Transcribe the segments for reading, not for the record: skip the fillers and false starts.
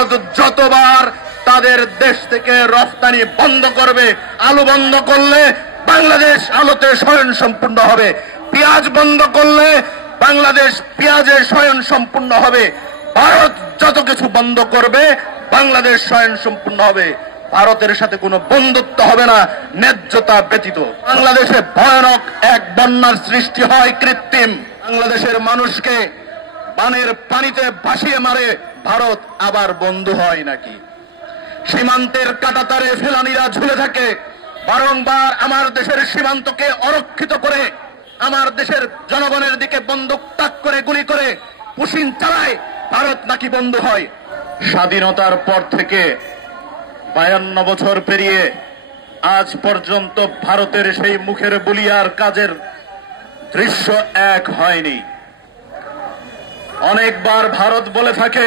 ভারত যতবার তাদের দেশ থেকে রফতানি বন্ধ করবে, আলু বন্ধ করলে বাংলাদেশ আলুতে স্বয়ংসম্পূর্ণ হবে, পেঁয়াজ বন্ধ করলে বাংলাদেশ পেঁয়াজে স্বয়ংসম্পূর্ণ হবে। ভারত যত কিছু বন্ধ করবে বাংলাদেশ স্বয়ংসম্পূর্ণ হবে। ভারতের সাথে কোনো বন্ধুত্ব হবে না ন্যায্যতা ব্যতীত। বাংলাদেশে ভয়ানক এক বন্যার সৃষ্টি হয় কৃত্রিম। বাংলাদেশের মানুষকে বানের পানিতে ভাসিয়ে মারে ভারত আবার বন্ধু হয় নাকি? সীমান্তের কাঁটাতারে ফেলানিরা ঝুলে থাকে, বারংবার আমার দেশের সীমান্তকে অরক্ষিত করে আমার দেশের জনগণের দিকে বন্দুক তাক করে গুলি করে পুশিন চালায়, ভারত নাকি বন্ধু হয়? স্বাধীনতার পর থেকে 52 বছর পেরিয়ে আজ পর্যন্ত ভারতের সেই মুখের বুলি আর কাজের দৃশ্য এক হয়নি। অনেকবার ভারত বলে থাকে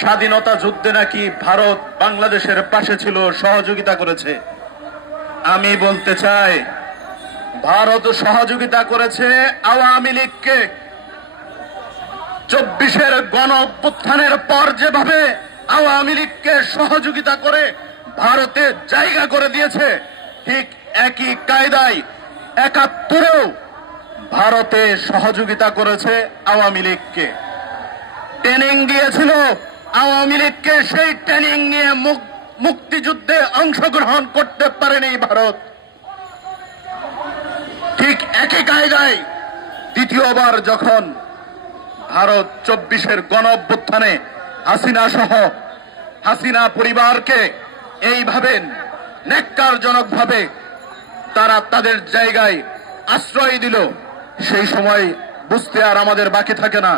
স্বাধীনতা যুদ্ধে নাকি ভারত বাংলাদেশের পাশে ছিল, সহযোগিতা করেছে। আমি বলতে চাই ভারত সহযোগিতা করেছে আওয়ামী লীগকে। 24-এর গণ অভ্যুত্থানের পর যেভাবে আওয়ামী লীগকে সহযোগিতা করে ভারতে জায়গা করে দিয়েছে, ঠিক একই কায়দায় 71-এও ভারতে সহযোগিতা করেছে আওয়ামী লীগকে, ট্রেনিং দিয়েছিল আওয়ামী লীগকে। সেই ট্রেনিং নিয়ে মুক্তিযুদ্ধে অংশগ্রহণ করতে পারেনি ভারত। ঠিক একই কায়দায় দ্বিতীয়বার যখন ভারত 24-এর গণ অভ্যুত্থানে হাসিনা সহ হাসিনা পরিবারকে এইভাবে ন্যাক্কারজনকভাবে তারা তাদের জায়গায় আশ্রয় দিল, সেই সময় বুঝতে আর আমাদের বাকি থাকে না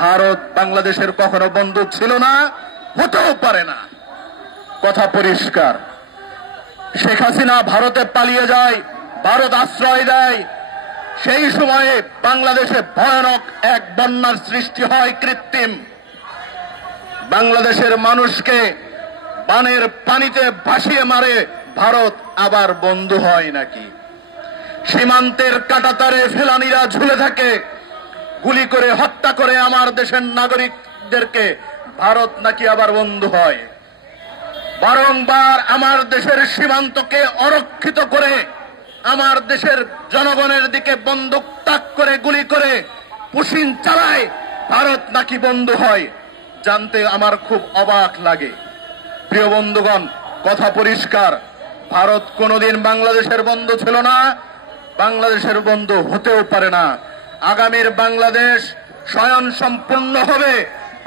ভারত বাংলাদেশের কখনো বন্ধু ছিল না, হতেও পারে না। কথা পরিষ্কার। শেখ হাসিনা ভারতে পালিয়ে যায়, ভারত আশ্রয় দেয়, সেই সময়ে বাংলাদেশে ভয়ানক এক বন্যার সৃষ্টি হয় কৃত্রিম। বাংলাদেশের মানুষকে বানের পানিতে ভাসিয়ে মারে ভারত আবার বন্ধু হয় নাকি? সীমান্তের কাঁটাতারে ফেলানিরা ঝুলে থাকে, গুলি করে হত্যা করে আমার দেশের নাগরিকদেরকে ভারত নাকি আবার বন্ধু হয়? বারংবার আমার দেশের সীমান্তকে অরক্ষিত করে আমার দেশের জনগণের দিকে বন্দুক তাক করে গুলি করে পুশিন চালায়, ভারত নাকি বন্ধু হয়? জানতে আমার খুব অবাক লাগে। প্রিয় বন্ধুগণ, কথা পরিষ্কার, ভারত কোনোদিন বাংলাদেশের বন্ধু ছিল না, বাংলাদেশের বন্ধু হতেও পারে না। আগামীর বাংলাদেশ স্বয়ংসম্পূর্ণ হবে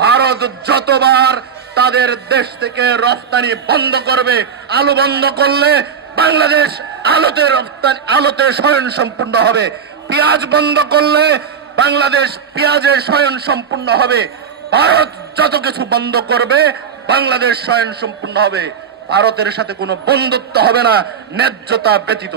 ভারত যতবার তাদের দেশ থেকে রফতানি বন্ধ করবে, আলু বন্ধ করলে বাংলাদেশ আলুতে স্বয়ংসম্পূর্ণ হবে, পেঁয়াজ বন্ধ করলে বাংলাদেশ পেঁয়াজে স্বয়ংসম্পূর্ণ হবে। ভারত যত কিছু বন্ধ করবে বাংলাদেশ স্বয়ংসম্পূর্ণ হবে। ভারতের সাথে কোনো বন্ধুত্ব হবে না ন্যায্যতা ব্যতীত।